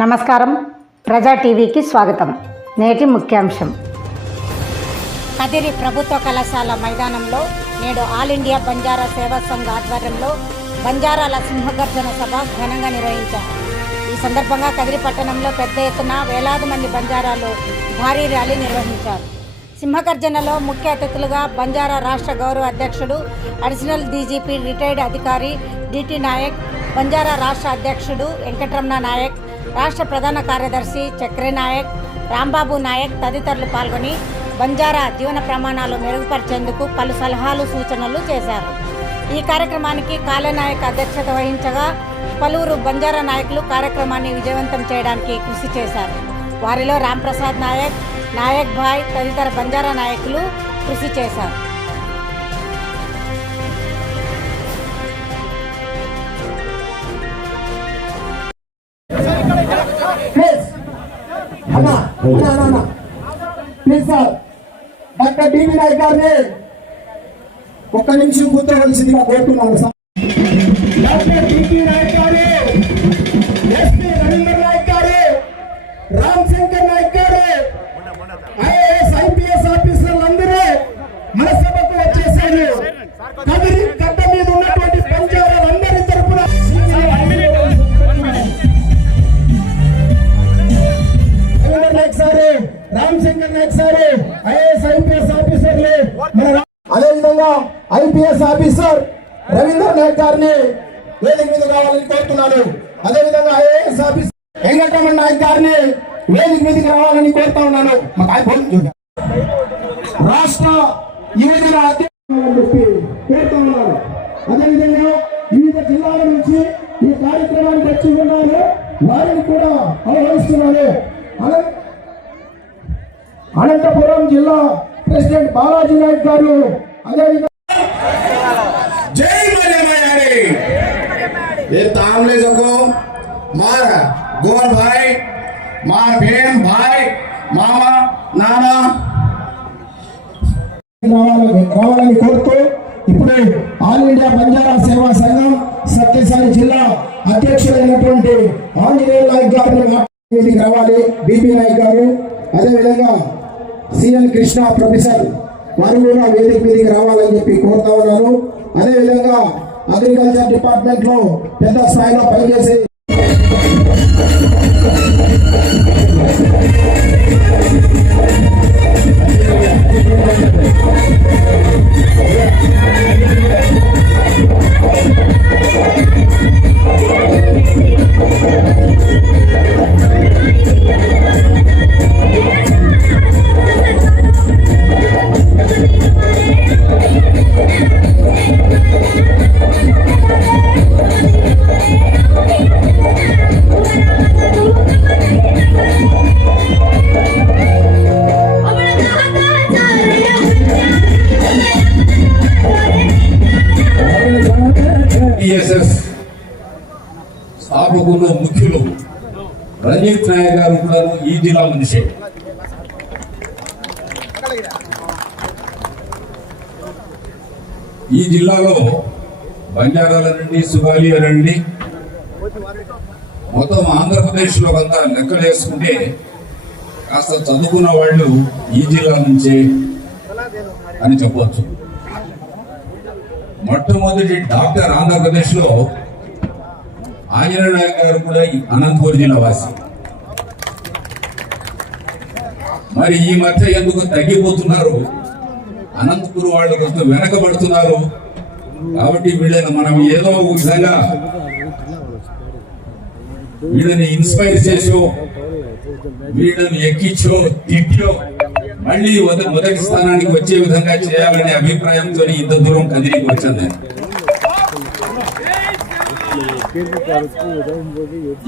నమస్కారం. ప్రజా టీవీకి స్వాగతం. నేటి ముఖ్యాంశం. కదిరి ప్రభుత్వ కళాశాల మైదానంలో నేడు ఆల్ ఇండియా బంజారా సేవా సంఘ ఆధ్వర్యంలో బంజారాల సింహగర్జన సభ ఘనంగా నిర్వహించారు. ఈ సందర్భంగా కదిరి పట్టణంలో పెద్ద ఎత్తున వేలాది మంది బంజారాలు భారీ ర్యాలీ నిర్వహించారు. సింహగర్జనలో ముఖ్య అతిథులుగా బంజారా రాష్ట్ర గౌరవ అధ్యక్షుడు అడిషనల్ డీజీపీ రిటైర్డ్ అధికారి డిటి నాయక్, బంజారా రాష్ట్ర అధ్యక్షుడు వెంకటరమణ నాయక్, రాష్ట్ర ప్రధాన కార్యదర్శి చక్రే నాయక్, రాంబాబు నాయక్ తదితరులు పాల్గొని బంజారా జీవన ప్రమాణాలు మెరుగుపరిచేందుకు పలు సలహాలు సూచనలు చేశారు. ఈ కార్యక్రమానికి కాళనాయక్ అధ్యక్షత వహించగా పలువురు బంజారా నాయకులు కార్యక్రమాన్ని విజయవంతం చేయడానికి కృషి చేశారు. వారిలో రాంప్రసాద్ నాయక్, నాయక్ భాయ్ తదితర బంజారా నాయకులు కృషి చేశారు. డాక్టర్ డివి నాయక్ గారిని ఒక్క నిమిషం కూర్చోవలసిందిగా కోరుతున్నాను. డాక్టర్ డివి నాయక్ గారు, ఎస్పీ రవీంద్ర నాయక్ గారు, రామ్ శంకర్ నాయక్ గారు, ఐఏఎస్ ఐపీఎస్ ఆఫీసర్లు అందరూ మన సభకు వచ్చేసారు. కదిరి గడ్డ మీద ఉన్నటువంటి బంజారాలందరి తరపున Ram Shankar Nayak sir, IAS IPS ఆఫీసర్లు, అదేవిధంగా ఐపీఎస్ ఆఫీసర్ రవీంద్ర నాయక్ గారిని వేదిక మీద రావాలని కోరుతున్నాను. అదేవిధంగా ఐఏఎస్ ఆఫీసర్ వెంకటరమణ నాయక్ గారిని వేదిక మీదకి రావాలని కోరుతా ఉన్నాను. రాష్ట్ర యువజన అధ్యక్షులు చెప్పి కోరుతా ఉన్నాను. అదేవిధంగా వివిధ జిల్లాల నుంచి ఈ కార్యక్రమానికి వచ్చి ఉన్నారు, వారిని కూడా ఆహ్వానిస్తున్నాను. అనంతపురం జిల్లా ప్రెసిడెంట్ బాలాజీ నాయక్ గారు, అదేవిధంగా जय मले ये तामले सको मार गोर भाई मार बहन भाई मामा नाना రావాలని కోరుతూ ఇప్పుడు ఆల్ ఇండియా బంజారా సేవా సంఘం సత్యసాయి జిల్లా అధ్యక్షుడైనటువంటి ఆంజనేయ నాయక్ గారిని రావాలి. బీపీ నాయక్ గారు, అదేవిధంగా సిఎన్ కృష్ణ ప్రొఫెసర్ వారు కూడా వేదిక మీదకి రావాలని చెప్పి కోరుతా ఉన్నారు. అదేవిధంగా అగ్రికల్చర్ డిపార్ట్మెంట్ లో పెద్ద స్థాయిలో పనిచేసే స్థాపకులు ముఖ్యులు రంజిత్ నాయక్ గారు కూడా ఈ జిల్లా మనిషి. ఈ జిల్లాలో బంజారాల నుండి సుగాలి నుండి మొత్తం ఆంధ్రప్రదేశ్ లో అంతా లెక్కలు వేసుకుంటే కాస్త చదువుకున్న వాళ్ళు ఈ జిల్లా నుంచే అని చెప్పవచ్చు. మొట్టమొదటి డాక్టర్ ఆంధ్రప్రదేశ్ లో ఆంజనేయ నాయక్ గారు కూడా అనంతపురం జిల్లా వాసి. మరి ఈ మధ్య ఎందుకు తగ్గిపోతున్నారు, అనంతపురం వాళ్ళు కొంచెం వెనకబడుతున్నారు. కాబట్టి వీళ్ళని మనం ఏదో ఒక విధంగా వీళ్ళని ఇన్స్పైర్ చేసో వీళ్ళని ఎక్కించో తిట్టో మళ్ళీ మొదటి స్థానానికి వచ్చే విధంగా చేయాలనే అభిప్రాయంతో ఇంత దూరం కదిరికి వచ్చింది.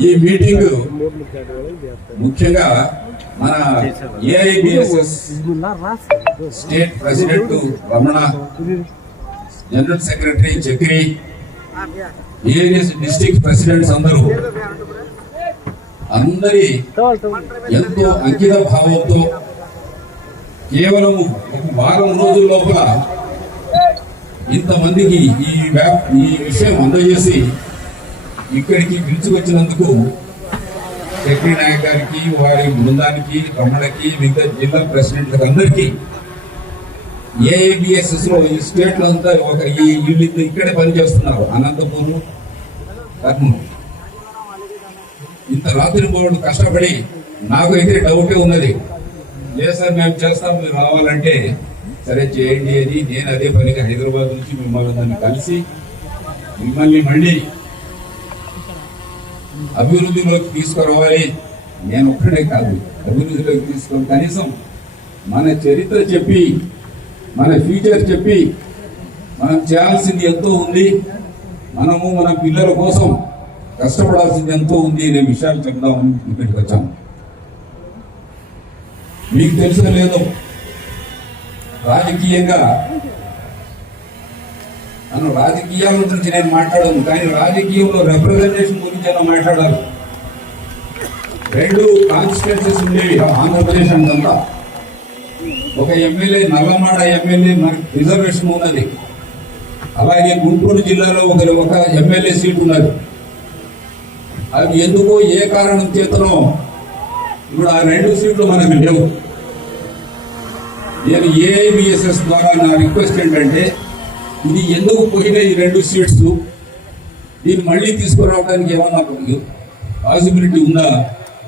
ఈ మీటింగ్ ముఖ్యంగా మన AIBSS state president Ramana, general secretary Chakri, AIS district presidents అందరి ఎంతో అంకిత భావంతో కేవలం ఒక వారం రోజుల లోపల ఇంతమందికి ఈ విషయం అందజేసి ఇక్కడికి పిలుచుకొచ్చినందుకు చక్రి నాయక్ గారికి, వారి బృందానికి, రమణకి, మిగతా జిల్లా ప్రెసిడెంట్లకు అందరికీ ఏఐబిఎస్ఎస్ లో ఈ స్టేట్ లో అంతా వీళ్ళు ఇక్కడే పనిచేస్తున్నారు. అనంతపురం, కర్నూలు ఇంత రాత్రి పోవడం కష్టపడి నాకు అయితే డౌటే ఉన్నది. లేదు సార్ మేము చేస్తాం, మీరు రావాలంటే సరే చేయండి అని నేను అదే పనిగా హైదరాబాద్ నుంచి మిమ్మల్ని అందరినీ కలిసి మిమ్మల్ని మళ్ళీ అభివృద్ధిలోకి తీసుకురావాలి. నేను ఒక్కడే కాదు, అభివృద్ధిలోకి తీసుకొని కనీసం మన చరిత్ర చెప్పి, మన ఫ్యూచర్ చెప్పి, మనం చేయాల్సింది ఎంతో ఉంది, మనము మన పిల్లల కోసం కష్టపడాల్సింది ఎంతో ఉంది అనే విషయాలు చెప్దామని ఇక్కడికి వచ్చాము. మీకు తెలుసో లేదో, రాజకీయంగా రాజకీయాల గురించి నేను మాట్లాడను, కానీ రాజకీయంలో రిప్రజెంటేషన్ గురించి అయినా మాట్లాడాలి. 2 కాన్స్టిట్యున్సీస్ ఉండేవి ఆంధ్రప్రదేశ్ అంతా. ఒక ఎమ్మెల్యే, నల్లమాడ ఎమ్మెల్యే మనకి రిజర్వేషన్ ఉన్నది. అలాగే గుంటూరు జిల్లాలో ఒక ఎమ్మెల్యే సీట్ ఉన్నది. అది ఎందుకో ఏ కారణం చేతనో ఇప్పుడు ఆ 2 సీట్లు మనకు లేవు. నేను ఏఐబిఎస్ఎస్ ద్వారా నా రిక్వెస్ట్ ఏంటంటే, ఇది ఎందుకు పోయిన ఈ 2 సీట్స్, దీన్ని మళ్ళీ తీసుకురావడానికి ఏమన్నా పాసిబిలిటీ ఉందా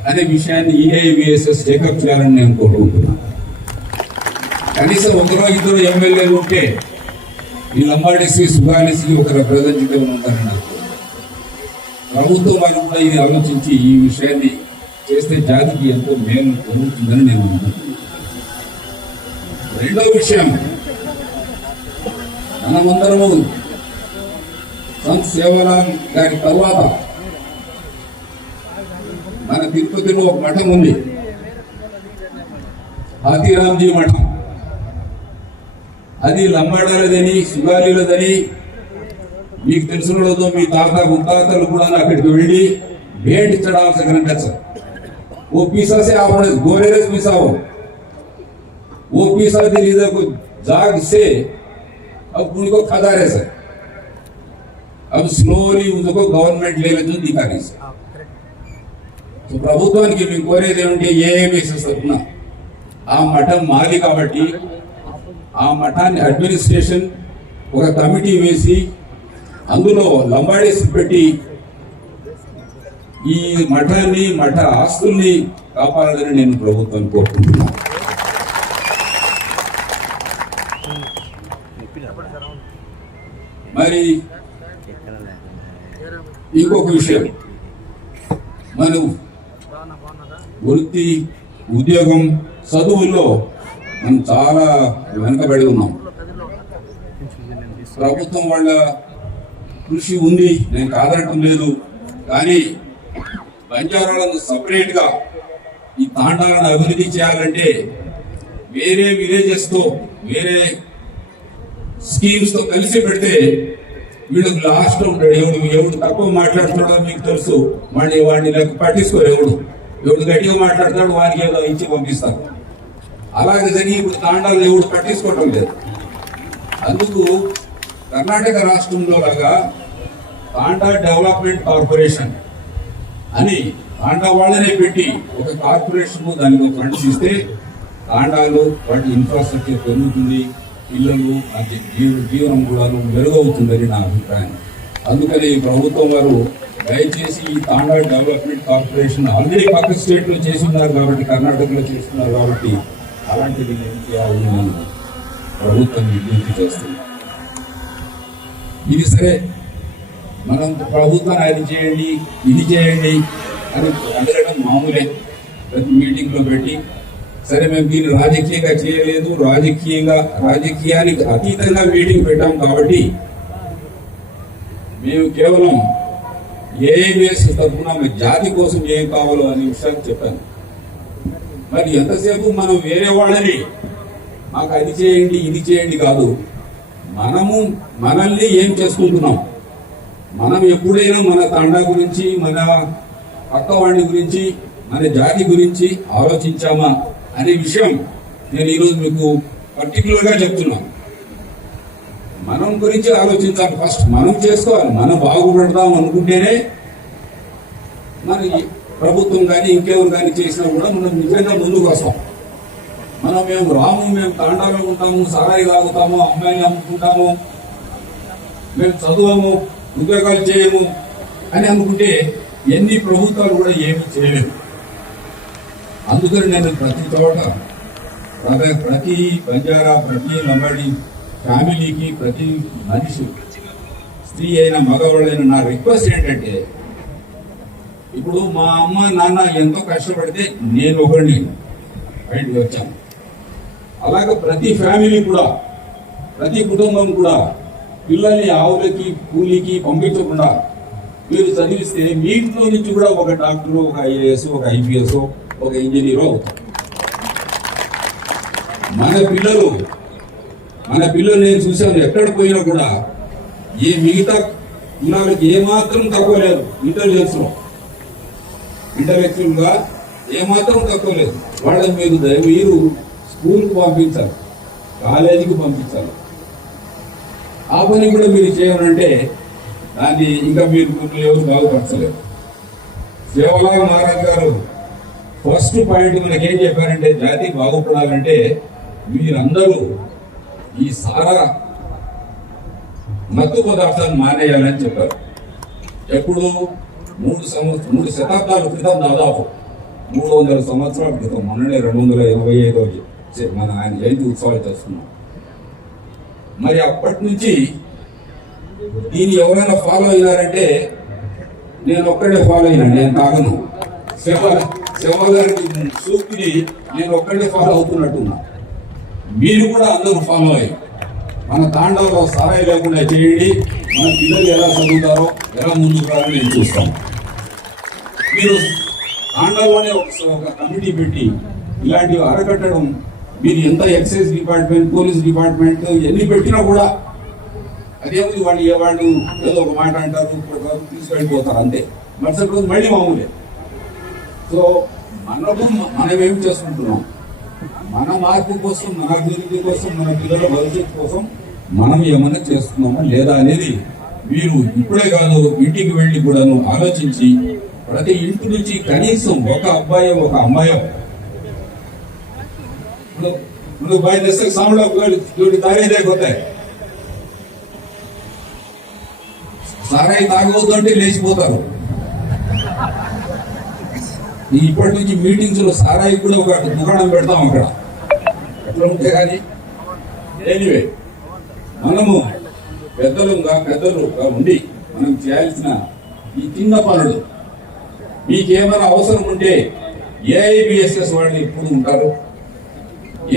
అనే విషయాన్ని ఏఐబిఎస్ఎస్ టేకప్ చేయాలని నేను కోరుకుంటున్నాను. కనీసం 1-2 ఎమ్మెల్యేలు ఉంటే ఈ లంబాడీస్కి, సుగాలీస్కి ఒక రిప్రజెంటేటివ్ ఉంటారని నాకు ప్రభుత్వం వారు కూడా ఇది ఆలోచించి ఈ విషయాన్ని చేస్తే జాతికి ఎంతో మేలు జరుగుతుందని నేను అనుకుంటున్నాను. రెండో విషయం, మనమందరము సంత్ సేవాలాల్ గారి తర్వాత మన తిరుపతిలో ఒక మఠం ఉంది, హాతీరామ్జీ మఠం. అది లంబాడాలదని, సుగాలీలదని మీకు తెలిసినదో మీ తాత ముత్తాతలు కూడా అక్కడికి వెళ్ళి भेंट चढ़ाव से ग्रंथ वो पीसा से आप गोरेरस पीसा हो, वो पीसा दिल इधर को जाग से अब उनको खदा रहे सर. अब स्लोली उनको गवर्नमेंट लेवल जो दिखा रही सर. तो ప్రభుత్వానికి మేము కోరేది ఏమంటే ఏఐబిఎస్ఎస్ తరఫున ఆ మఠం మాది కాబట్టి ఆ మఠాన్ని అడ్మినిస్ట్రేషన్ ఒక కమిటీ వేసి అందులో లంబాడీస్ పెట్టి ఈ మఠాన్ని, మఠ ఆస్తుల్ని కాపాడాలని నేను ప్రభుత్వాన్ని కోరుకుంటున్నాను. మరి ఇంకొక విషయం, మనం వృత్తి, ఉద్యోగం, చదువుల్లో మనం చాలా వెనకబడి ఉన్నాం. ప్రభుత్వం వాళ్ళ కృషి ఉంది, నేను కాదనటం లేదు. కానీ బంజారాలను సపరేట్ గా ఈ తాండాలను అభివృద్ధి చేయాలంటే వేరే విలేజెస్ తో, వేరే స్కీమ్స్ తో కలిసి పెడితే వీళ్ళకి లాస్ట్ ఉంటాడు. ఎవడు తక్కువ మాట్లాడుతున్నాడో మీకు తెలుసు, వాడిని లెక్క పట్టించుకోరు. ఎవడు గట్టిగా మాట్లాడతాడు వారికి ఏదో ఇచ్చి పంపిస్తారు. అలాగే జరిగి ఇప్పుడు తాండాలు ఎవడు పట్టించుకోవటం లేదు. అందుకు కర్ణాటక రాష్ట్రంలో లాగా తాండా డెవలప్మెంట్ కార్పొరేషన్ అని తాండా వాళ్ళనే పెట్టి ఒక కార్పొరేషన్ దానికి ఫండ్స్ ఇస్తే తాండాలు వాటి ఇన్ఫ్రాస్ట్రక్చర్ పెరుగుతుంది, పిల్లలు జీవనం కూడా మెరుగవుతుందని నా అభిప్రాయం. అందుకని ప్రభుత్వం వారు దయచేసి ఈ తాండా డెవలప్మెంట్ కార్పొరేషన్ ఆల్రెడీ పక్క స్టేట్ లో చేస్తున్నారు కాబట్టి, కర్ణాటకలో చేస్తున్నారు కాబట్టి అలాంటిది ఏం చేయాలని నేను ప్రభుత్వం విజ్ఞప్తి చేస్తున్నాను. ఇది సరే, మనం ప్రభుత్వాన్ని అది చేయండి, ఇది చేయండి అని అడగడం మామూలే ప్రతి మీటింగ్ లో పెట్టి. సరే, మేము దీన్ని రాజకీయంగా చేయలేదు, రాజకీయానికి అతీతంగా మీటింగ్ పెట్టాం కాబట్టి మేము కేవలం ఏఐబిఎస్ తరఫున జాతి కోసం ఏం కావాలో అనే విషయాలు చెప్పాను. మరి ఎంతసేపు మనం వేరే వాళ్ళని మాకు అది చేయండి, ఇది చేయండి కాదు, మనల్ని ఏం చేసుకుంటున్నాం. మనం ఎప్పుడైనా మన తాండా గురించి, మన పక్క వాడి గురించి, మన జాతి గురించి ఆలోచించామా అనే విషయం నేను ఈరోజు మీకు పర్టికులర్ గా చెప్తున్నాను. మనం గురించి ఆలోచించాలి. ఫస్ట్ మనం చేసుకోవాలి. మనం బాగుపడదాం అనుకుంటేనే మన ప్రభుత్వం కానీ ఇంకెవరు కానీ చేసినా కూడా మనం నిజంగా ముందుకు వస్తాం. మేము రాము, మేము తాండాలో ఉంటాము, సారాయి తాగుతాము, అమ్మాయిని అమ్ముకుంటాము, మేము చదువుము, ఉద్యోగాలు చేయము అని అనుకుంటే ఎన్ని ప్రభుత్వాలు కూడా ఏమీ చేయలేవు. అందుకని నేను ప్రతి చోట ప్రతి బంజారా, ప్రతి లంబాడి ఫ్యామిలీకి, ప్రతి మనిషి, స్త్రీ అయినా మగవాళ్ళైనా నా రిక్వెస్ట్ ఏంటంటే, ఇప్పుడు మా అమ్మ నాన్న ఎంతో కష్టపడితే నేను ఒకరిని బయటకు వచ్చాను. అలాగే ప్రతి ఫ్యామిలీ కూడా, ప్రతి కుటుంబం కూడా పిల్లల్ని ఆవులకి కూలికి పంపించకుండా మీరు చదివిస్తే మీ ఇంట్లో నుంచి కూడా ఒక డాక్టర్, ఒక ఐఏఎస్, ఒక ఐపీఎస్, ఒక ఇంజనీర్ అవుతారు. మన పిల్లలు నేను చూశాను, ఎక్కడ పోయినా కూడా ఏ మిగతా కులాలకి ఏమాత్రం తక్కువ లేదు. ఇంటలెక్చువల్ గా ఏమాత్రం తక్కువ లేదు. వాళ్ళని మీరు స్కూల్కి పంపించాలి, కాలేజీకి పంపించాలి. ఆ పని కూడా మీరు చేయాలంటే దాన్ని ఇంకా మీరు ఎవరు బాగుపరచలేదు. సేవలాల్ మహారాజ్ గారు ఫస్ట్ పాయింట్ మనకి ఏం చెప్పారంటే, జాతి బాగుపడాలంటే మీరందరూ ఈ సారా మత్తు పదార్థాలు మానేయాలని చెప్పారు. ఎప్పుడు 3 శతాబ్దాల క్రితం, దాదాపు 300 సంవత్సరాల క్రితం, మొన్ననే 285 మన ఆయన జయంతి ఉత్సవాలు చేస్తున్నాం. మరి అప్పటి నుంచి దీన్ని ఎవరైనా ఫాలో అయినారంటే నేను ఒక్కడే ఫాలో అయినా, నేను తాగను. శివ గారికి సూక్తిని నేను ఒక్కడే ఫాలో అవుతున్నట్టున్నా. మీరు కూడా అందరూ ఫాలో అయ్యి మన తాండాలో సారాయి లేకుండా చేయండి. మన పిల్లలు ఎలా చదువుతారో, ఎలా ముందుకు రావాలని నేను చూస్తాను. మీరు తాండాలోనే ఒక కమిటీ పెట్టి ఇలాంటివి అరకట్టడం, మీరు ఎంత ఎక్సైజ్ డిపార్ట్మెంట్, పోలీస్ డిపార్ట్మెంట్ ఎన్ని పెట్టినా కూడా అదేముంది, వాళ్ళు ఏదో ఒక మాట అంటారు, తీసుకెళ్ళిపోతారు, అంతే. మరుసటి రోజు మళ్ళీ మామూలే. సో మనం ఏం చేసుకుంటున్నాం, మన మార్పు కోసం, మన అభివృద్ధి కోసం, మన పిల్లల భవిష్యత్తు కోసం మనం ఏమైనా చేస్తున్నామా లేదా అనేది మీరు ఇప్పుడే కాదు, ఇంటికి వెళ్ళి కూడాను ఆలోచించి ప్రతి ఇంటి నుంచి కనీసం ఒక అబ్బాయి, ఒక అమ్మాయి भाई दस्तक सामने जो तारे देखते సారా తాగవద్దంటే లేచిపోతారు. ఇప్పటి నుంచి మీటింగ్స్ లో సారాయి కూడా ఒక దుకాణం పెడతాం అక్కడ, ఎట్లా ఉంటే కానీ. ఎనీవే, మనము పెద్దలుగా ఉండి మనం చేయాల్సిన ఈ చిన్న పనులు, మీకేమైనా అవసరం ఉంటే ఏఐబిఎస్ఎస్ వాళ్ళు ఇప్పుడు ఉంటారు.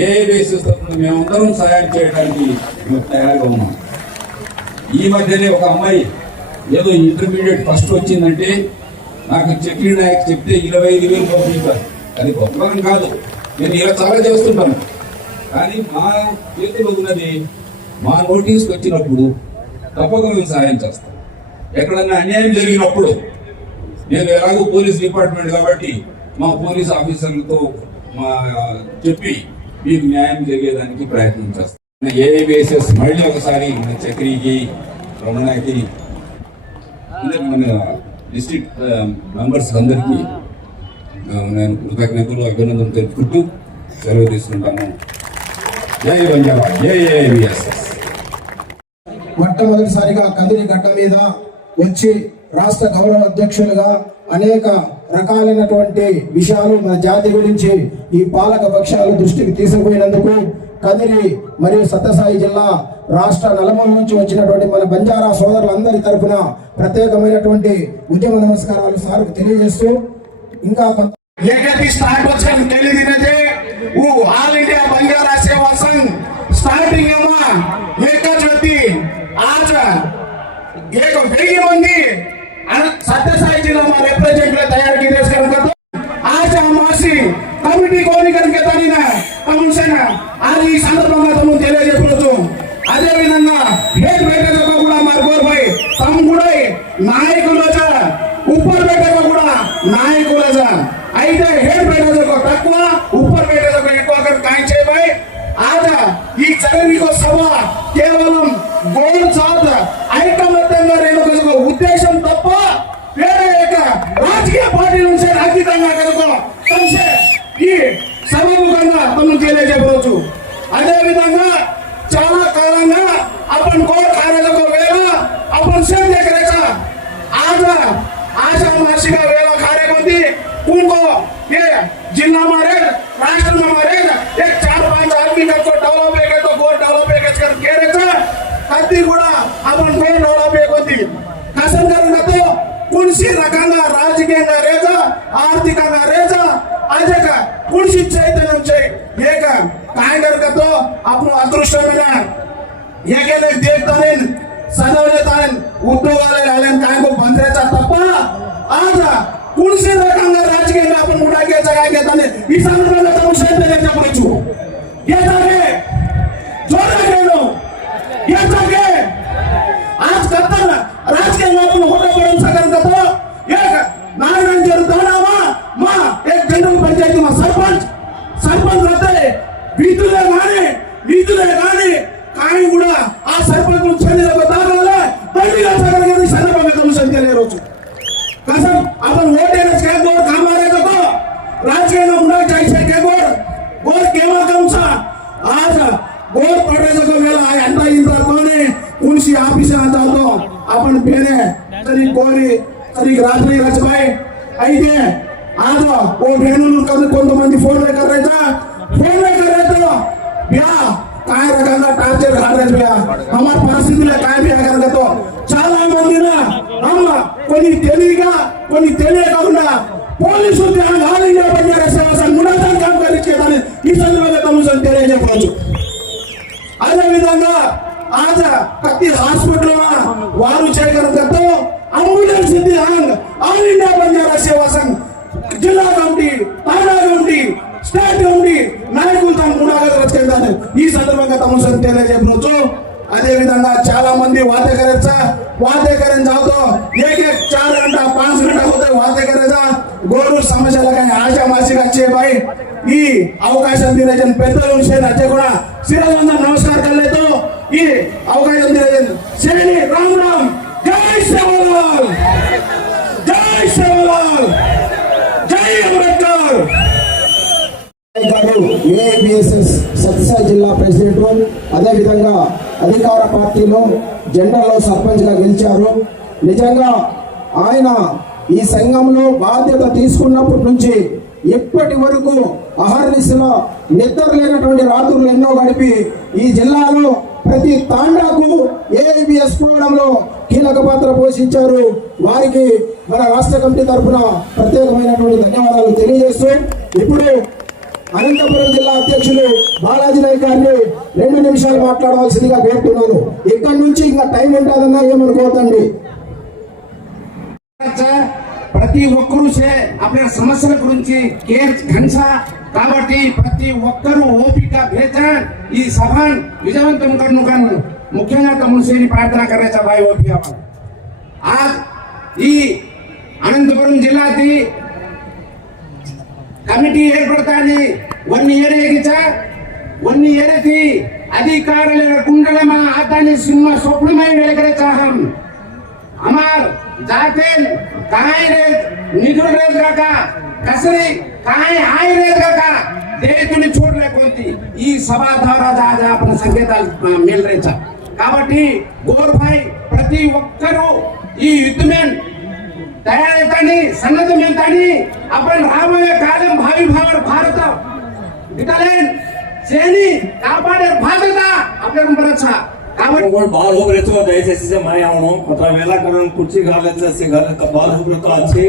ఏఐబిఎస్ఎస్ తరఫున మేమందరం సహాయం చేయడానికి మేము తయారుగా ఉన్నాం. ఈ మధ్యనే ఒక అమ్మాయి ఏదో ఇంటర్మీడియట్ ఫస్ట్ వచ్చిందంటే నాకు చక్రీ నాయక్ చెప్తే 25,000 పంపించారు. అది గొప్పతనం కాదు, నేను ఇలా చాలా చేస్తుంటాను. కానీ మా చేతిలో ఉన్నది, మా నోటీస్కి వచ్చినప్పుడు తప్పక మేము సహాయం చేస్తాం. ఎక్కడన్నా అన్యాయం జరిగినప్పుడు, నేను ఎలాగో పోలీస్ డిపార్ట్మెంట్ కాబట్టి మా పోలీస్ ఆఫీసర్లతో చెప్పి మీకు న్యాయం జరిగేదానికి ప్రయత్నం చేస్తాం. ఏఐబిఎస్ఎస్ మళ్ళీ ఒకసారి చక్రికి, రమణకి, మన డిస్ట్రిక్ట్ మెంబర్స్ అందరికీ నేను కృతజ్ఞతలు, అభినందనలు తెలుపుకుంటూ సెలవు తీసుకుంటాను. జై బంజారా, జై ఏఐబిఎస్ఎస్. మొట్టమొదటిసారిగా కదిరి గడ్డ మీద వచ్చి రాష్ట్ర గౌరవ అధ్యక్షులుగా అనేక రకాలైనటువంటి విషయాలు మన జాతి గురించి ఈ పాలక పక్షాలు దృష్టికి తీసుకుపోయినందుకు కదిరి మరియు సత్యసాయి జిల్లా రాష్ట్ర నలుమూల నుంచి వచ్చినటువంటి మన బంజారా సోదరులందరి తరఫున ప్రత్యేకమైనటువంటి ఉద్యమ నమస్కారాలు సార్కు తెలియజేస్తూ, ఇంకా ऑल इंडिया बंजारा सेवा संघ स्टार्टिंग एकच होती. आज 1,000 मंदी सत्यसाई जिल्हा रिप्रेझेंटेटिव्ह तयार केले. आज आमासी कमिटी कोणी घेतानी कमिशन आज ఈ సందర్భంగా తమ తెలియజేయవచ్చు. అదే విధంగా హేట్ బేటకు కూడా మార్గోర్ భాయ్ తమ కూడా నాయకులజ ऊपर బేటకు కూడా నాయకులజ అయితే హేట్ బేటకు తక్కువ ऊपर బేటకు ఎక్కువ काय छे भाई. आज ఈ చరణికో సభ కేవలం గోల్ సాధ ఐకమత్యంగా రేణుకు ఉద్దేశం తప్ప వేరే రాజకీయ పార్టీ నుంచి विधंगा చాలా కాలంగా आपण कोण खाण्याचा को वेळा आपण शेत करायचा आज आशा मासिका वेळा खारे कोणती उनको ये जिल्हा मारे राष्ट्र में मारे एक 4-5 आदमी का को डेवलप है तो गोल डेवलप है कर केरेचा कधी కూడా आपण कोण डेवलप है कोणती कसं करणार तो कुणसी रकांगा राजकीయంగా రేజా ఆర్థికంగా రేజా అజక कुणसी चैतन्य चे एक काय करतो तो आपण अदृश्यమైన एकेले देखताने सजवले ताने उद्योगाला आले काय को बंदरेचा तप्पा आज कुणसी रकांगा राजकीయంగా आपण मुडा घ्यायचा काय घेताने ही संदर्भात आपण शेतकऱ्याच्या पडचू हे जागे जोरा गेलो हे जागे आज करताना राजकीयांగా आपण होता पडून सगळं करतो एक नारायणजर दानावा मा एक जनरल पंचायती मा सरपंच रहते विधुले गाने काही కూడా ఆ సర్పంచ్ చెల్లెలకు దారాల బండిగా సగరగది సన్నపంగ కమిషన్ केले రోజు कसम आपण वोटेने काय गोर कामारे तो राजकीय उडा जायचे के गोर केव्हा कमसा आज गोर पडायचं को वेळा अंता इंद्र कोणे कुणसी ऑफिस जातो आपण बेने तरी कोणी तरी रात्री रचबाई అయితే आज ओ बेनून కొంతమంది ఫోన్లే करायचा ब्या काय रकांगा टार्चर घालायचं ब्या हमार परिस्थितीला काय ब्या करत तो చాలా మందిना हम कोणी తెలియకుండా పోలీసు ఆల్ ఇండియా బంజారా సేవా సంఘ్ మునాజాన్ काम కరిచేదాన్ని ఈ సందర్భంగా తమను తెలియజేయవచ్చు అదే విధంగా आज ప్రతి హాస్పిటల్ వారు చేయగలతో అంబులెన్స్ ఇది ఆల్ ఇండియా బంజారా సేవా సంఘ్ జిల్లా కమిటీ తాండా కమిటీ స్టేట్ కమిటీ నాయకులతో మునాజాన్ రచించాలని ఈ సందర్భంగా తమను తెలియజేయవచ్చు అదే విధంగా చాలా మంది वादे करेन जातो एक 4 घंटा 5 घंटा होते वादे करायचा गोरू समस्याला काही आशा मासिक अच्छे भाई ఈ అవకాశం दिल्याच्या పెద్దలు शेराचे కూడా शिरजंदा नमस्कार करलेतो ఈ అవకాశం दिल्याच्या शेणी राम राम जय सेवालाल जय अंबेडकर ఏబిఎస్ఎస్ సత్యసాయి జిల్లా ప్రెసిడెంట్ అదే విధంగా అధికార పార్టీలో జెండాలో సర్పంచ్ గా గెలిచారు. నిజంగా ఆయన ఈ సంఘంలో బాధ్యత తీసుకున్నప్పటి నుంచి ఇప్పటి వరకు అహర్నిశలో నిద్ర లేనటువంటి రాత్రులు ఎన్నో గడిపి ఈ జిల్లాలో ప్రతి తాండాకు ఏబిఎస్ పోవడంలో కీలక పాత్ర పోషించారు. వారికి మన రాష్ట్ర కమిటీ తరఫున ప్రత్యేకమైనటువంటి ధన్యవాదాలు తెలియజేస్తూ ఇప్పుడు అనంతపురం జిల్లా అధ్యక్షులు బాలాజీ నాయక్ గారిని 2 నిమిషాలు మాట్లాడవలసిందిగా కోరుతున్నాను. ఇక్కడ నుంచి ఇంకా టైం ఉంటుందన్నా ఏమనుకోవద్దండి. ప్రతి ఒక్కరూ అప్పుడు సమస్యల గురించి కేర్ ఘంసా కాబట్టి ప్రతి ఒక్కరూ ఓపిక బేచన్ ఈ సభను విజయవంతం కర్ను ముఖ్యంగా తమసేని ప్రార్థన करायचा भाई ओपिका आज ఈ అనంతపురం జిల్లాకి कमिटी ఏర్పడతాని 1 ఇయర్ ఏగిచా 1 ఇయర్ కి అధికారుల కుండలమా ఆతాని సింహ స్వప్నమై వెలకరేचा हम हमार जाते काय रे निघून रे काका कसरी काय आय रे काका ते तुम्ही छोडले कोणती ఈ సభా ద్వారా आज आपण సంకేతాలు మిల్రేచా కాబట్టి గోర్ భాయ్ ప్రతి ఒక్కరు ఈ యుద్ధమేన్ తయారైతాని సన్నద్ధమేంతాని आपण రాబోయే కాలం భావి భారత ఇటలేన్ సేని కాపాడే బాధ్యత आपल्याकडून बरचा కాబట్టి బాల్ ಹೋಗ್ರೆತು ದಯచేసి ಮನೆ ಅವನು ಅಥವಾ ವೇಳ ಕರಣ ಕುರ್ಚಿ ಗಾಲೆಂತ ಸಿಗಲ್ಲ ಬಾಲ್ ಹೋಗ್ರೆತು अच्छे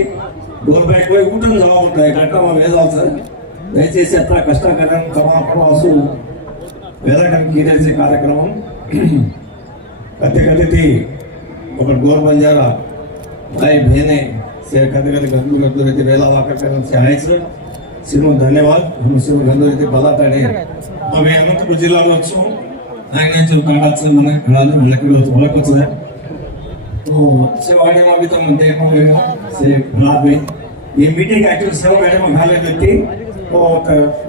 डोर बैक कोई उठून जावा होता घंटा में वेजावचं దయచేసి అట్లా కష్టకరం కమాసు వేదకం कीरेचे कार्यक्रम कधी ఒక గోర్ బంజారా भाई बहने से कधी गंदू रहते वेला वाकर से आयचं सिरू धन्यवाद हम सिरू गंदू रहते बलाताडे आम्ही अनंतपूर जिल्ह्याला వచ్చాం नागनेचं काढाचं मला कळालं मला की ओळखच आहे तो सेवाडे में भी तो म्हणते से रात में ये मीटिंग एक्चुअली सेवा मैडम घाले देती तो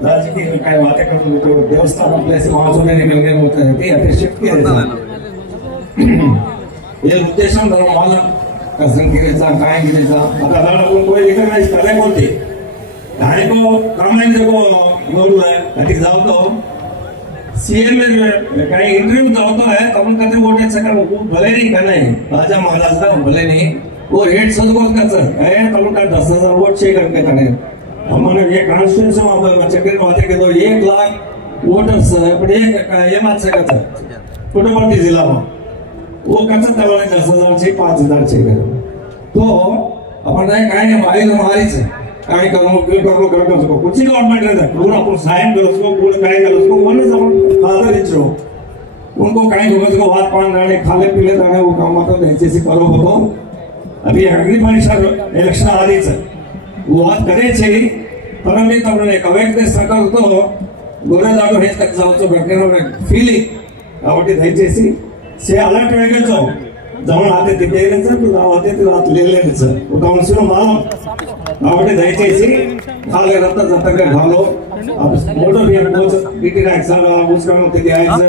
राजकीय काय बातें करत होतो देवस्थान आपल्या से वाजूने निकल गए होते थे अति शिफ्ट केले ये उद्देशन धर्म वाला कसं केलेचा काय केलेचा आता आपण कोई रिकॉग्नाइज करायला बोलते आणि को कामने को बोलू आहे अधिक जाऊ तो सीएम में काही इंटरव्यू जातो आहे आपण कधी वोटायचं का भले नाही का नाही राजा महाराजला भले नाही वो हेड सदगोत का है तब का 10,000 वोट छे करके तने हमने ये कॉन्स्टिट्यूशन में चक्कर बातें के तो 1 लाख वोटर्स पण एक ये मात से का पुटपर्ती जिला में वो कच्चा तवाने 10,000 छे 5,000 छे तो अपन काय मारी मारीच काय करो कुछ ही गवर्नमेंट रहता पूरा अपन साइन करो उसको पूरा काय करो उसको वन सब फादर इचरो उनको काय घुमत को बात पान डाले खाले पीले दाने वो काम तो जैसे करो हो अभी अग्नि परीक्षा इलेक्शन आ रही है वो बात करे छे परंतु તમને કવેક તે સકલ તો ગોરેદાડો હેજ તક જાવ તો બેઠેનો ફીલિંગ આવટી થઈ જશે से अलर्ट वेगळो जवळ आते ते पेरेंट्स तू आते ते रात लेले सर वो काउंसिल मालम आवटे దయచేసి खाले रत्ता जतक घालो अब मोटो भी पोच बीटी का एग्जाम उसका ते द्यायचं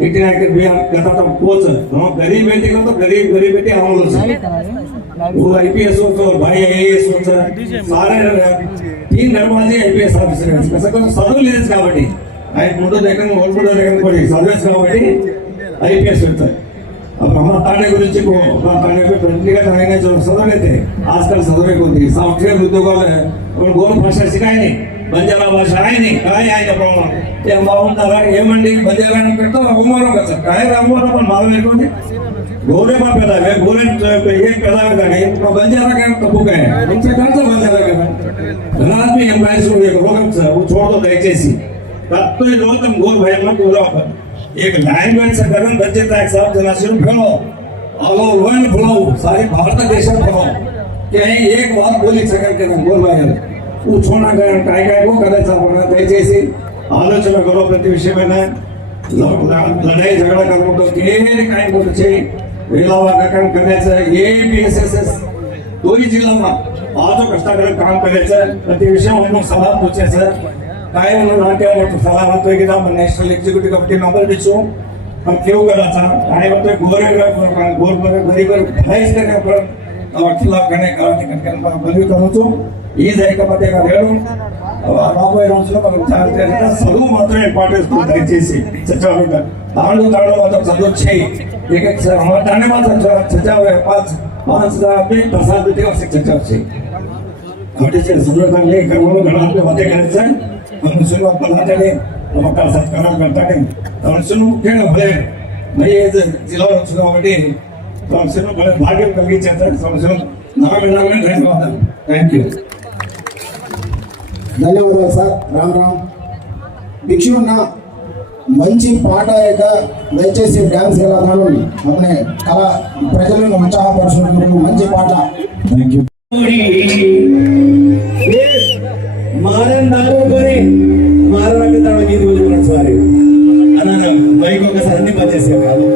बीटी का भी कथा तो पोच हम गरीब बेटी को तो गरीब बेटी आम्हाला वो आईपीएस हो भाई आईएएस हो सारे 3 दरवाजे आईपीएस ऑफिसर कसं कसं చదువులేజ్ కాబట్టి ఆయన ముందు దగ్గర ఓల్పుడు దగ్గర కూడా సర్వీస్ కాబట్టి आईपीएस होता है अब हमारा ताने गुరించి ताने पे प्रैक्टिकल आएंगे जो सदवलेते आजकल सदवे कोणती सॉफ्टवेअर उद्योगाला आपण गोल भाषा शिकाय नाही बंजारा भाषा आहे नाही काय आहे प्रॉब्लेम ते मावूनदारा ఏమండి बंजारा करतो अवमानो कसं काय रामवारा पण मालूम है कोणी गोरे मा पैदा है गोरे ये पैदा है नहीं तो बंजारा का तपू का है उनसे कौन सा बंजारा का रात में एम्प्लॉइज को एक रोकम से वो छोड़ दो दयచేసి तब तो जो तुम गोल भाई मत पूरा एक लैंग्वेज से गरम बच्चे का एक साथ जनाशील फैलो ऑल ओवर वर्ल्ड फ्लो सारे भारत देश में फैलो कहीं एक बात बोली सकर के बोल भाई वो छोड़ना गया काय काय वो करायचा आपण दयచేసి आलोचना करो प्रति विषय में ना लढाई झगडा करू तो केर काय बोलचे वेलावा काम करायचं एपीएसएस दोही जिल्हा आज कष्टाकडे काम करायचं प्रति विषय म्हणून सलाह पूछायचं काय म्हणून नाट्या सलाह म्हणतोय की आपण नॅशनल एक्झिक्युटिव्ह कमिटी नंबर देतो पण केव करायचा काय म्हणतोय गोर गरीब फाईस करणे पण खिलाफ करणे कारण बंदी करूचो ಈ ಜಾಯಕಮತೆ ಹೇಳು ರಾಬೋಯ್ రోజుల్లో మనం చాలా చదువు మాత్రమే ఇంపార్టెన్స్ దయచేసి చచ్చావుట తాళ్ళు మాత్రం చదువు చేయి ఇక దాన్ని మాత్రం చచ్చావు 5,000 प्रसाद देते और चर्चा से आवडे सुरुवात चांगली करून घरातले होते करायचं आपण सुरुवात पलाटले मका सत्कार करताने आपण सुरू केलं भले नाही जिल्हा चुनावणी आपण सुरू भले भाग्य కలిగించే సంవత్సరం నాగమేళ ధన్యవాదాలు थैंक यू ధన్యవాదాలు సార్ రామ్ రామ్ భిక్షున్న మంచి పాట యొక్క దయచేసి డాన్స్ ఎలా కావాలి అనే కళ ప్రజలను ఉత్సాహపరుచుకున్నటువంటి మంచి పాట థ్యాంక్ యూ మారడానికి తన గీత గురించి సారీ అన్న బైక్ ఒకసారి అన్ని పని చేసే కాదు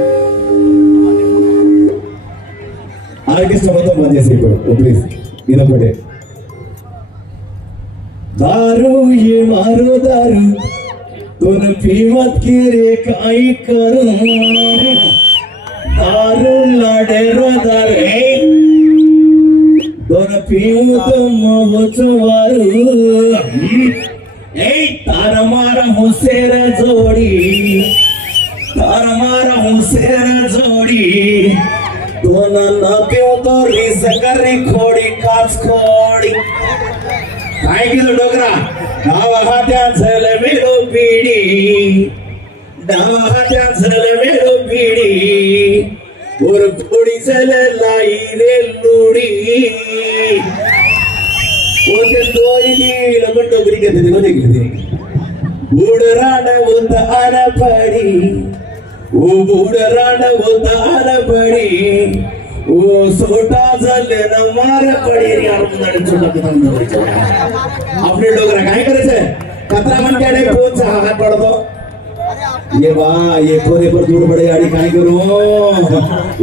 ఆర్కెస్ట్రా మొత్తం పని చేసే ఇప్పుడు ప్లీజ్ ఇదొకటే दारू ये मारो दारू तुम पीमत की रेखाई करो दारू लड़े रो दारे तुम पीऊ तो मोचवारू ए तार मारा हुसेर जोड़ी तार मारा हुसेर जोड़ी दोनों ना पियो तो रिस करी खोड़ी काच खोड़ी काय केलं डोकरा डावा हात्या झल मेलो पिढी डावा हात्या झल मेलो पिढी और थोडी झल लाई रे लुडी ओके तोई लगन डोकरी घेते मध्ये घेते बूड राड होत आन पडी ओ बूड राड होत आन पडी ओ सोटा झाले ना मार पडी रे आपण छोटा आपने डोगरा काय करायचं कचरा म्हणते पोच हात पडतो ये बा ये पोरे पर दूर पडे आणि काय करू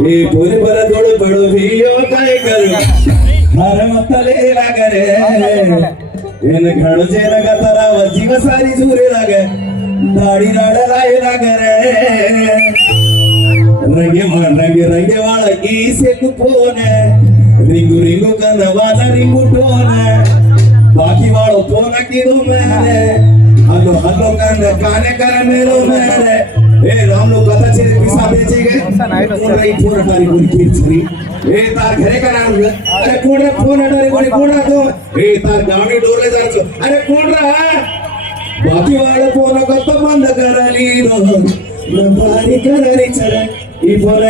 ये पोरे पर दूर पडो भियो काय करू हर मतले लागरे इन घडचे न गतरा जीव सारी जुरे लागे दाढी राड राय लागरे रंगे रंगे रंगे वाला की से कुपोने रिंगू रिंगू कनवाला रिंगू टोने बाकी वालों तो न किरो मैंने हल्लो हल्लो कर गाने कर मेरो मेरे ए राम लोग कथा छे पिसा बेचे गए कोण रही फोन हटारी कोणी किरचरी ए तार घरे का नाम अरे कोण रे फोन हटारी कोणी कोण राहतो ए तार गावडी डोरले जायचो अरे कोण रा बाकी वाले फोन कत बंद करली रो नंबारी करली चले ई फोन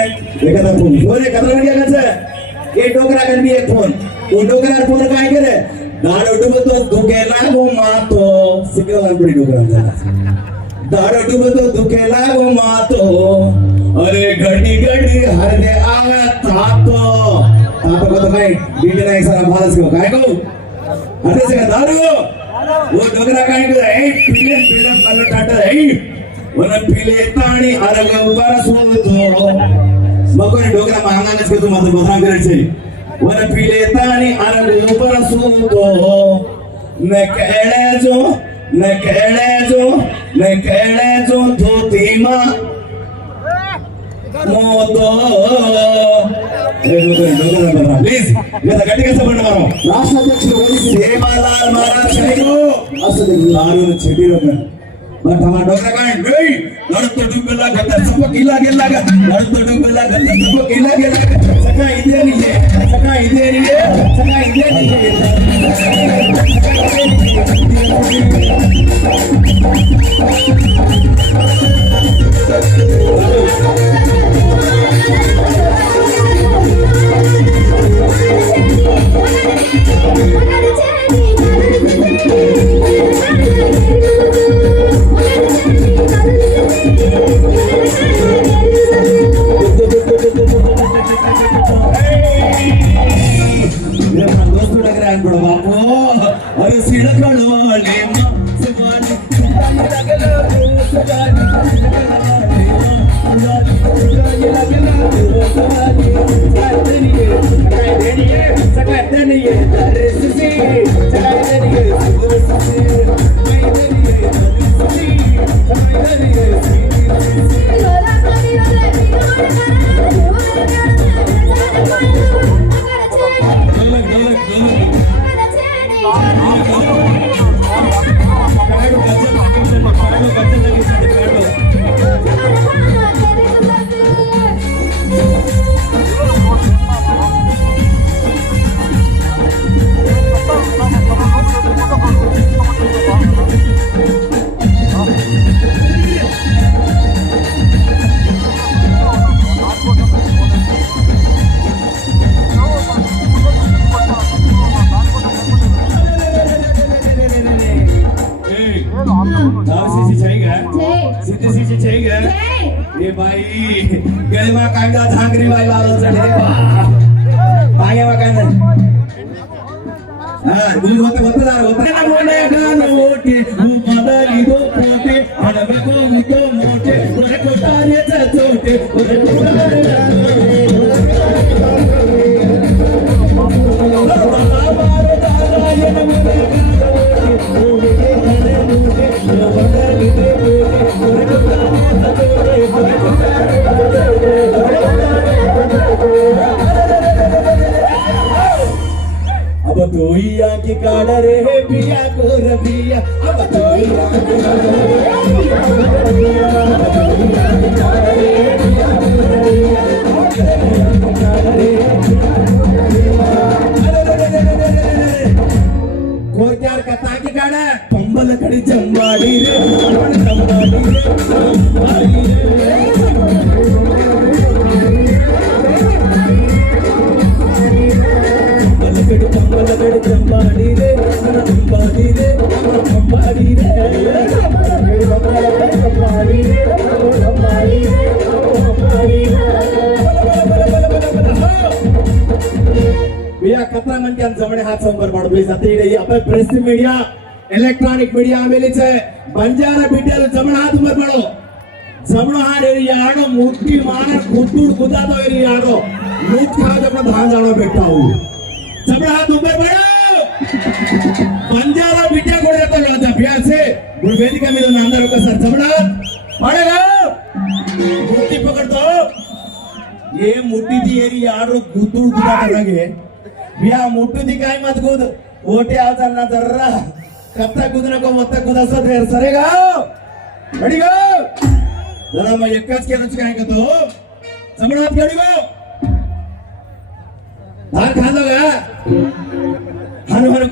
एखादा फोन एखादा म्हणजे ए डोकरा कर मी एक फोन वो डोकरा फोन काय करे दारू डुबतो दुखेला गो मातो सिक्का पड़ी डोकरा दारू डुबतो दुखेला गो मातो अरे घडी घडी हरदे आगा तातो तातो को तो काय बीटे नाही सारा भास को काय को हरदे से दारू वो डोकरा काय को ए पिले पिले कल टाटा ए वन पिले ताणी अरग उबार सोतो मगर डोकरा मांगानच के तू मत बदनाम करायचे वन पिले ताणी अरग उबार सोतो न केळे जो धोती मा मोतो प्लीज इधर गट्टी कैसे बनना मारो రాష్ట్ర అధ్యక్షులు వైఎస్ सेवालाल महाराज शायको అసలు आरो छेटी रोकन बट हमारा डोकरा कांड गई लड़तो डुबला गत्ता सब किला गेला लड़तो डुबला गत्ता सब किला गेला सका इधे नहीं है सका इधे नहीं है सका इधे नहीं है दोस्त लग रहा है बड़ा बापू अरे सीढ़ खड़वाले ये भाई गलमा कांदा झांगरी भाई वालों से पाया कांदा हां गुल होते ना मोने गान ओटे मदली दो पोटे अडवे को मुतो मोटे ओरे कोटारे छोटे ओरे कोटारे अब तोइया की काड़ रे पिया को रबिया अब तोइया की काड़ रे कोर्त्यार कथा की काड़ पंबल कड़ी जम्बाड़ी रे जम्बाड़ी भैया कतरा मन के जमणे हाथ संपर्क माडो प्लीज अति आपण प्रेस मीडिया इलेक्ट्रॉनिक मीडिया आमेली छे बंजारा बिड्यालो जमण हाथ उपर माडो जमणो हाथ एरी याडो मुट्ठी मार खुटुड गुदातो एरी याडो लूट खा जमणो धान जाणो बेटाऊ जमण हाथ ऊपर माडो बंजारा बिड्या कोडे तो लोद अभ्यास है वेदिका మీద ఉన్న అందరూ ఒకసారి జమణ పడగా मुट्ठी पकड़तो ये मुट्ठी दी एरी याडो गुदुड गुदा लगे बिया मुट्ठी दी काय मत गुद ओटे आवताना जर्रा कब तक कुछ नको मत तक कुछ असर सरेगा रेडी गो जरा मैं एकच केलंच काय का तो समोरात गाडी गो धार खालो का हनु हनु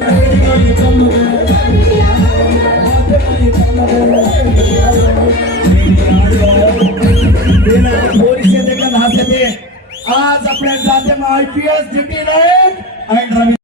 आज अपने जाते में IPS duty Nayak and Ravi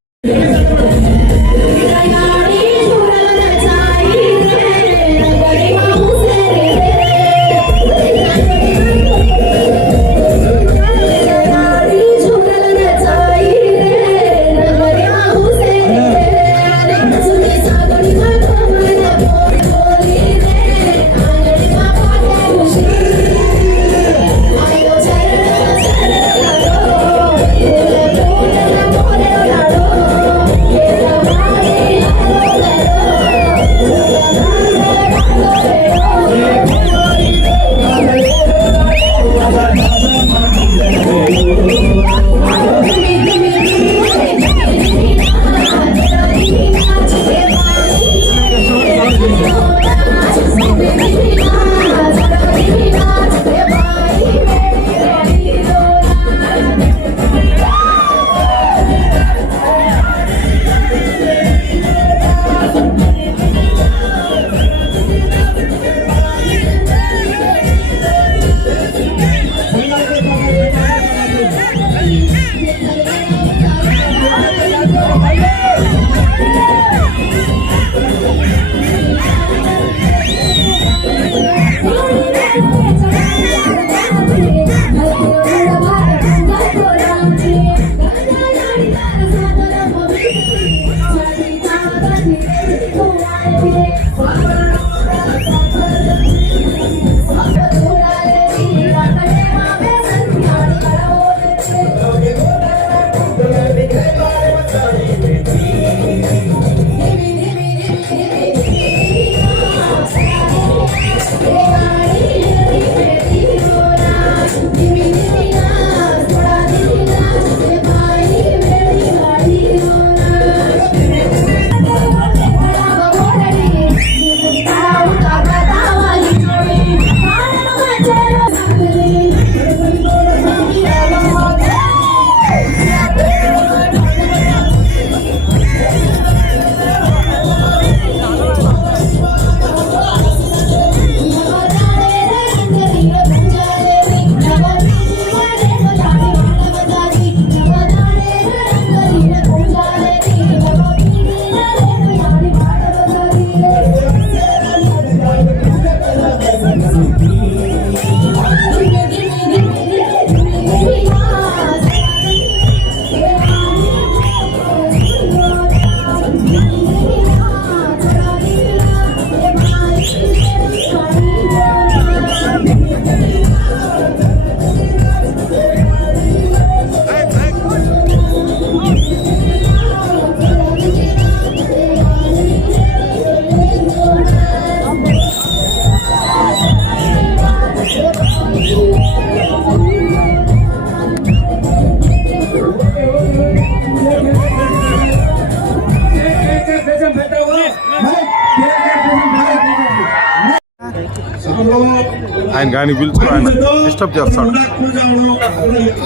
ఆయన కానీ పిలుచుకో ఆయన డిస్టర్బ్ చేస్తాడు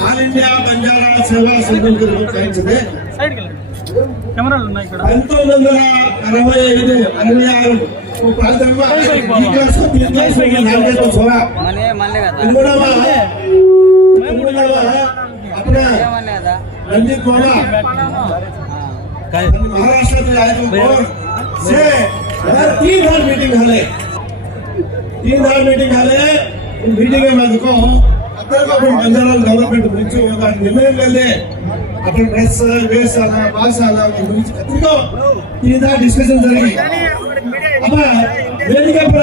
ఆల్ ఇండియా బంజారా సేవా సంఘం నిర్వహించింది 1965 ప్రాంతంలో अपना रणजीत कोला महाराष्ट्र से आए थे से हर 3 बार मीटिंग हाले उन मीटिंग में मैं देखो अगर को अपन बंजारा डेवलपमेंट गुరించి ఒక నిర్ణయం లేదే अपन ड्रेस वेस आला भाषा आला गुరించి కత్తికో 3 దా డిస్కషన్ జరిగి अब वेदिका पर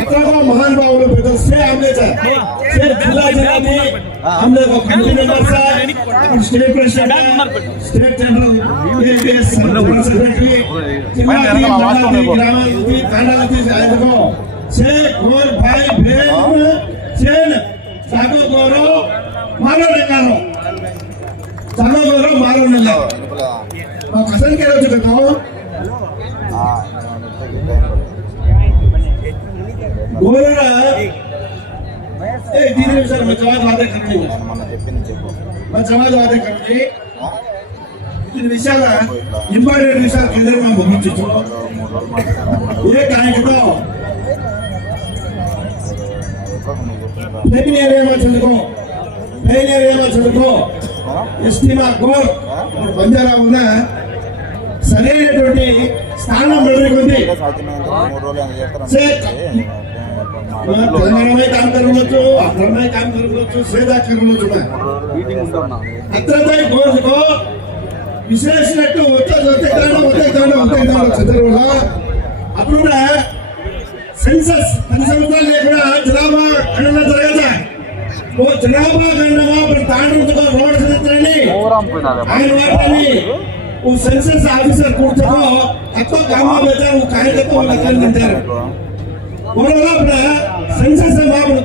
अगर को महान भावों पे से हमने से जिला जिला हमने को कमिटी मेंबर से state president state general APS secretary जिला ग्रामीण कांडालती से आए को से और भाई बहन सेन सागो गोरो मारो नेगारो सागो गोरो मारो नेगारो और कसन के रोज कहता हूं तीन विषय मैं जवाब बातें करनी है मैं जवाब बातें करनी इन विषयाला इंपॉर्टेंट विषय केंद्र में मुगिंचु ये काय तो फेमिलियर ఏమో చదువుకో ఎస్టీమా కోర్ బంజారా ఉన్న సరైనటువంటి స్థానం మెరుగుంది తెలంగాణ में काम कर लो आंध्र में काम कर लो सेवा कर लो अत्र कोर्स को విశ్లేషించినట్టు వచ్చే చంద్రబాబు అప్పుడు కూడా సెన్సస్ 10 సంవత్సరాలు లేకుండా జనాభా గణన జరగదా ఓ జనాభా గణన पर తాండ్రుతో రోడ్ చరిత్రని ఆయన వాటిని वो सेंसस ऑफिसर को अथवा गांव में बेचा वो कार्यकर्ता वो लगन निंटाరు ఓవరాల్ అప్పుడు సెన్సస్ మామూలు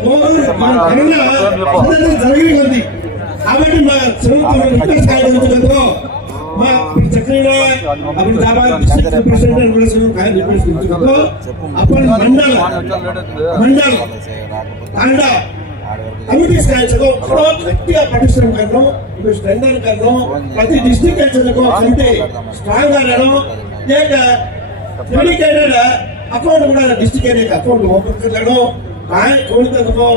గణన పద్ధతి జరిగి ఉంది కాబట్టి మా చదువుతున్న రిక్వెస్ట్ చేయడంతో మా చక్రీనా అప్పుడు జాబా డిస్ట్రిక్ట్ ప్రెసిడెంట్ కూడా కాయ రిక్వెస్ట్ చేస్తూ अपन मंडल तांडा कमिटी स्टाइल को बहुत गट्टिया परिश्रम करनो इको स्ट्रेंथन करनो प्रति डिस्ट्रिक्ट एचओ को कमिटी स्ट्रांग करनो एक डेडिकेटेड अकाउंट కూడా डिस्ट्रिक्ट के अकाउंट ओपन कर लेनो काय कोई को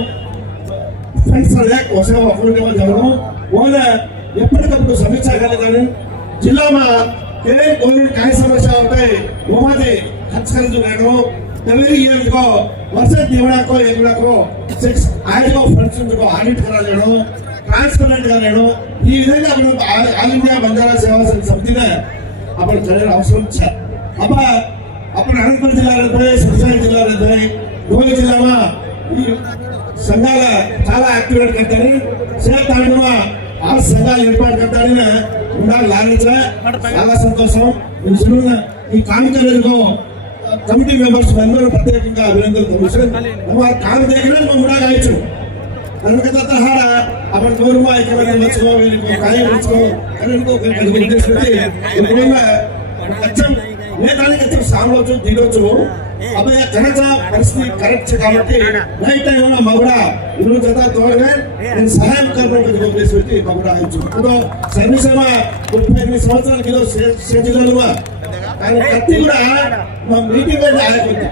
फंड्स ले కోసం अकाउंट में जानो ओने ఎప్పటికప్పుడు సమీక్ష करने जिला में केवल कोई काय समस्या होता है वो माते खर्च कर जो लेनो एवरी ईयर को वर्ष दिवड़ा को एगुड़ा को 6 आय को फंड्स को ऑडिट करा लेनो ट्रांसपेरेंट कर लेनो ఈ విధంగా మనం ఆల్ ఇండియా బంజారా సేవా సంఘ సమితినే आपण करायला అవసరం છે अब आपण अनंतपुर जिल्हा सिरसाई जिल्हा दोन जिल्हा संघाला చాలా యాక్టివేట్ करतानी సేవ తాండవ ఆ సంఘాలు ఏర్పాటు करतानी ఉండాలి లాగించా చాలా సంతోషం ఈ కార్యక్రమంలో कमिटी मेंबर्स అందరూ ప్రత్యేకంగా అభినందనలు తెలుపుతున్నాను వారు काम देखना हम उड़ा गायचो अनकता तहाड़ा अपन गोरुमा एकवरे लचको वेलिको काय लचको अनको उद्देश्य उन्होंने अच्छा मैं ताने कच्चे सामलो जो दिलो जो अब ये जनता परिस्थिति करेक्ट है కాబట్టి राइट टाइम में मगड़ा इन्होंने जता तौर में इन सहाय करने के उद्देश्य मगड़ा आयचो तो सर्विस में 35 సంవత్సరాల కిలో సేజిలలువా కానీ కత్తి కూడా మా మీటింగ్ లో ఆయకొంది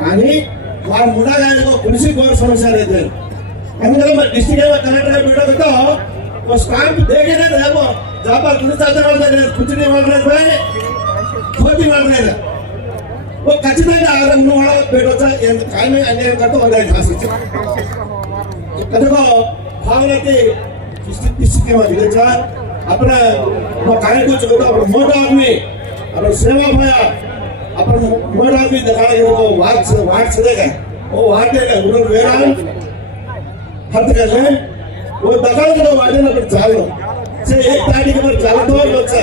కానీ వారు ముడాగాయలకు కృషి కోర్ సమస్య లేదు అందువల్ల మరి డిస్ట్రిక్ట్ కలెక్టర్ మీడియాతో वो स्टाम्प देगे ना देखो जापा कुछ चाहते वाले कुछ नहीं बोल रहे भाई खोटी बोल रहे वो ఖచ్చితంగా ఆరంభ వాడ పెట్టొచ్చా ఎంత కాయమే అన్యాయం కట్టు వాళ్ళకి ఆశించు కదగో భావనకి डिस्ट्रिक्ट में विलेजा अपना वो काय को जो मोटा आदमी और सेवा भया अपन मोटा आदमी दिखाए वो वाट चलेगा वो वाट देगा उन्होंने वेरान हद कर ले वो दखाल तो वाटे ना पर चालो से एक तारीख पर चालो तो बच्चा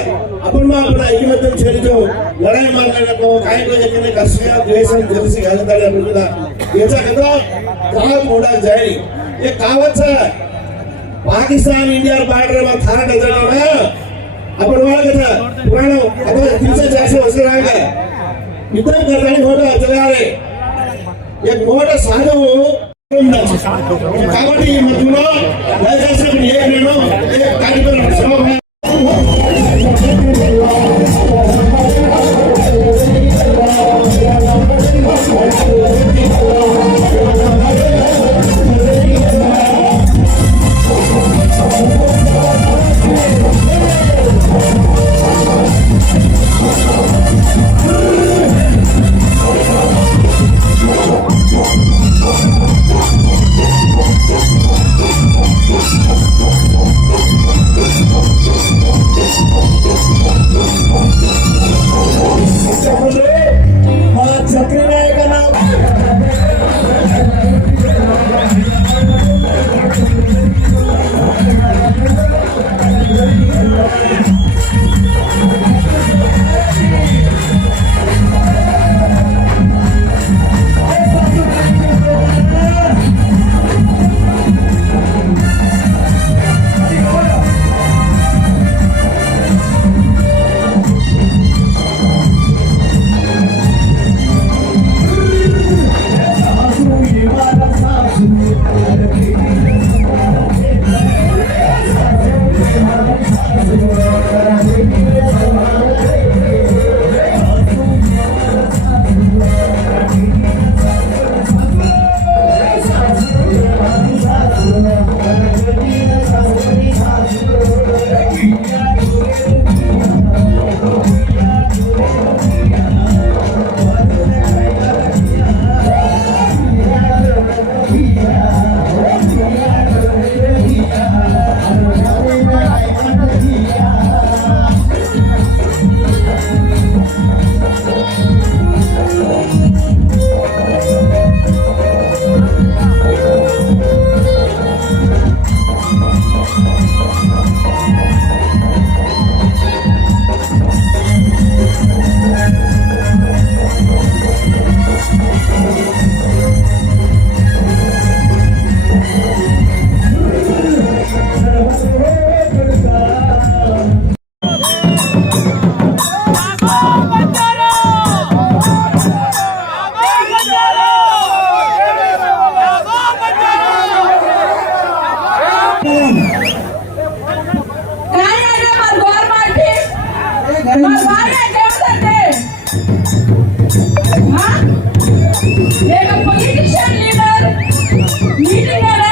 अपन में अपना एक मतलब छेड़ी जो लड़ाई मारने को काय को एक ने कर्षिया द्वेषण जलसी गालताले अपना ये जा कदो कहां मोड़ा जाए ये कहावत है पाकिस्तान इंडिया बॉर्डर में थाना डजना है अपन वाला कहता पुराना अब 340 वर्ष रहेगा युद्ध करने होगा चला रहे एक मोटा साधु కాబట్టి ఈ మధ్యలో దయచేసి నేను కార్యక్రమం కానీ అదే మన గవర్నమెంట్ మన భార్య చెప్తుంటే एक पॉलिटिशियन लीडर मीटिंग है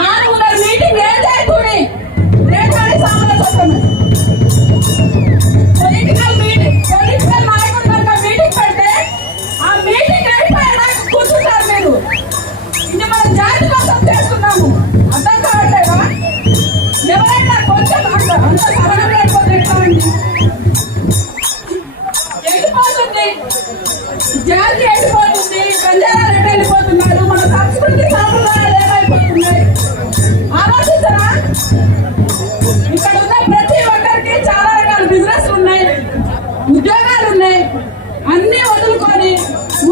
आज उधर मीटिंग है जाए थोड़ी रेट वाले सामने सोचना पॉलिटिकल नायकों का मीटिंग करते आ मीटिंग అయిపోయినా కూర్చుంటారు మీరు ఇది మన జాతి కోసం చేస్తున్నాము అర్థం కావట్లేదా ఎవరైనా కొంచెం అంత సరళం లేకపోతే వెళ్ళిపోతుంది జాతి వెళ్ళిపోతుంది బంజారాలు వెళ్ళిపోతున్నారు మన సంస్కృతి సాంప్రదాయాలు ఏమైపోతున్నాయి ఆలోచించరా ఇక్కడ ఉన్న ప్రతి ఒక్కరికి చాలా రకాల బిజినెస్ ఉన్నాయి ఉద్యోగాలు ఉన్నాయి అన్ని వదులుకొని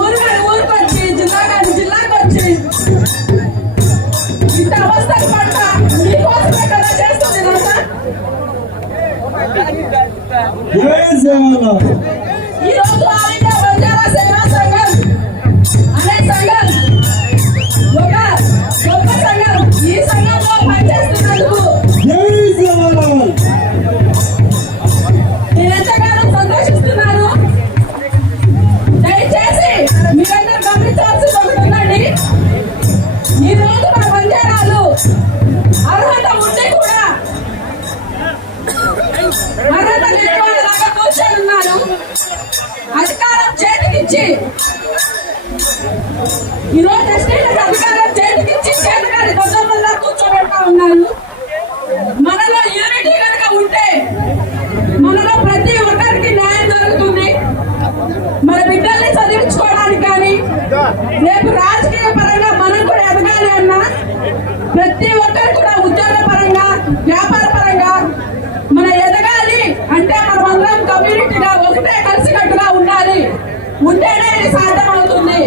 ఊరికి వచ్చి జిల్లాకు వచ్చి ఇంత అవస్థకు పట్ట మీకోసమే కదా చేస్తుంది కదా ఈ రోజు ఆల్ ఇండియా బంజారా సేవా సంఘం అనే సంఘం ఒక గొప్ప సంఘం ఈ సంఘంలో పనిచేస్తున్నందుకు నేను ఎంతగానో సంతోషిస్తున్నాను. దయచేసి మీరందరూ గమనించాల్సింది ఒకటి ఉందండి. ఈ రోజు మా బంజారాలు అర్హత ఉండి కూడా అర్హత లేని వాళ్ళలాగా కూర్చొని ఉన్నారు. అధికారం చేతికిచ్చి ఈరోజు ఎస్టీలకు అధికారం చేతికిచ్చి చేతకాని గొప్పలా కూర్చోబెడతా ఉన్నారు. మనలో యూనిటీ కనుక ఉంటే మనలో ప్రతి ఒక్కరికి న్యాయం జరుగుతుంది. మన బిడ్డల్ని చదివించుకోవడానికి కానీ రేపు రాజకీయ పరంగా మనం కూడా ఎదగాలి అన్నా ప్రతి ఒక్కరు కూడా ఉద్యోగ పరంగా వ్యాపార పరంగా మన ఎదగాలి అంటే మనం అందరం కమ్యూనిటీగా ఒకటే కలిసికట్టుగా ఉండాలి. ఉంటేనే ఇది సాధ్యమవుతుంది.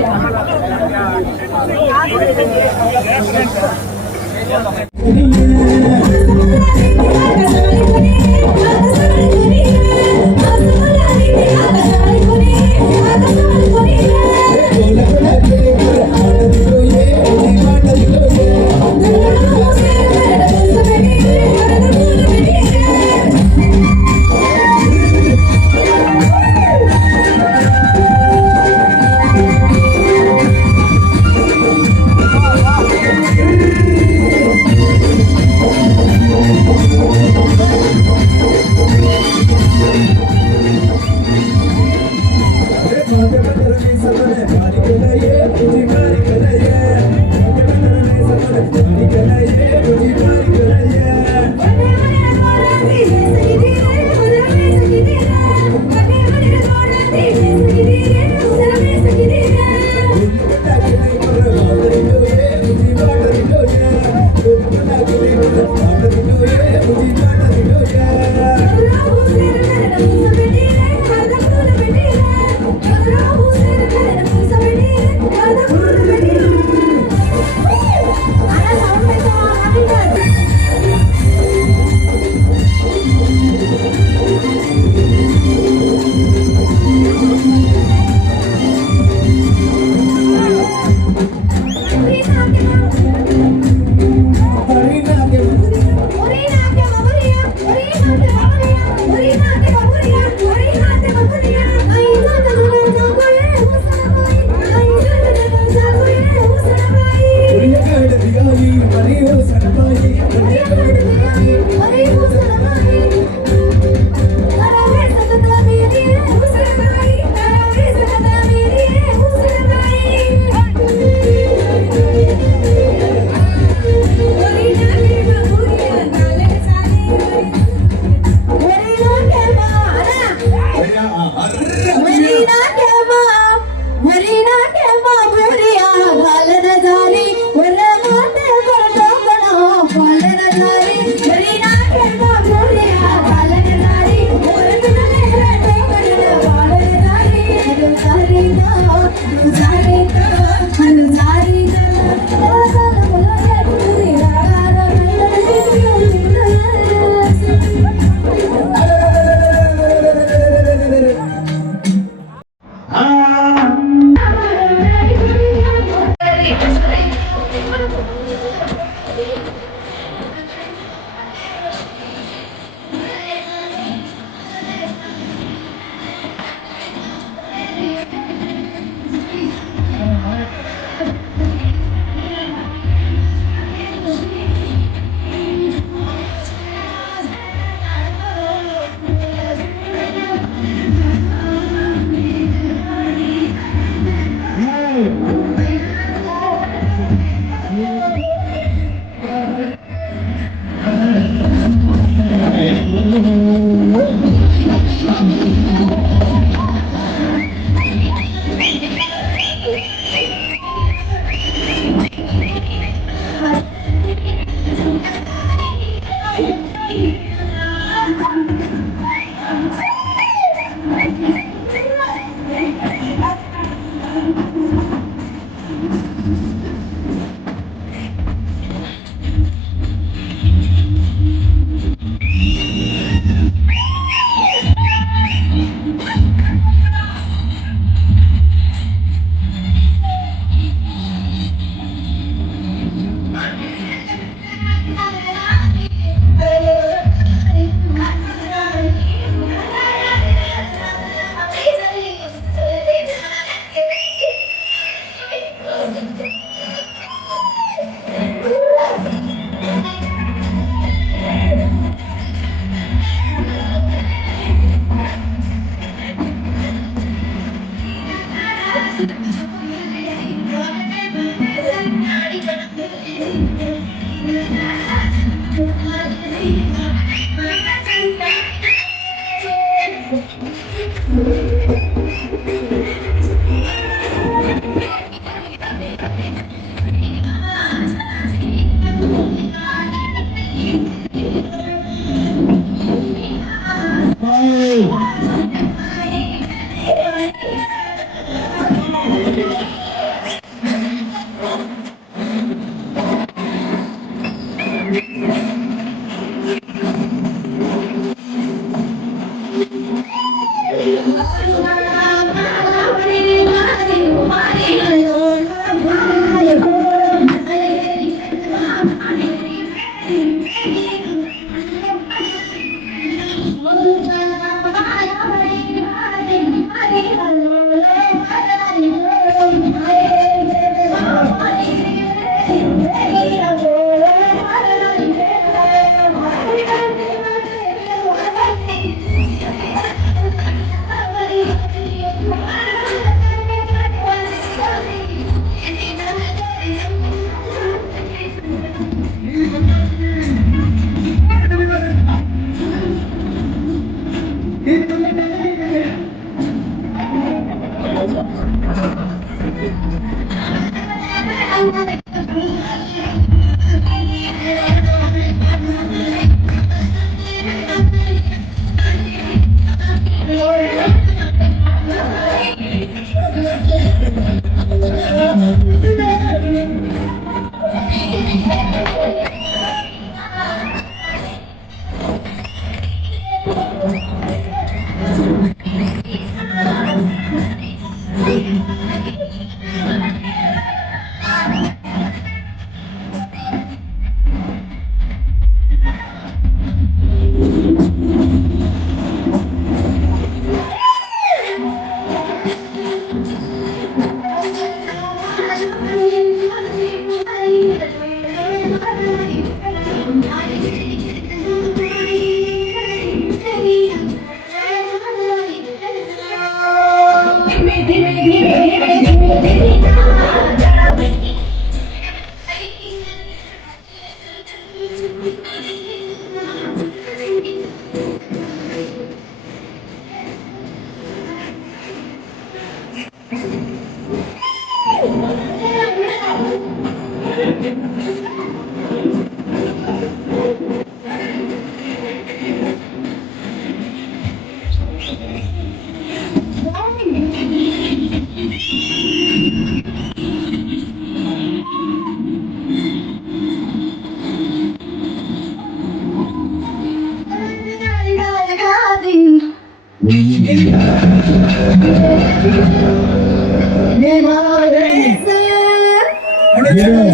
Oh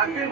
అసలు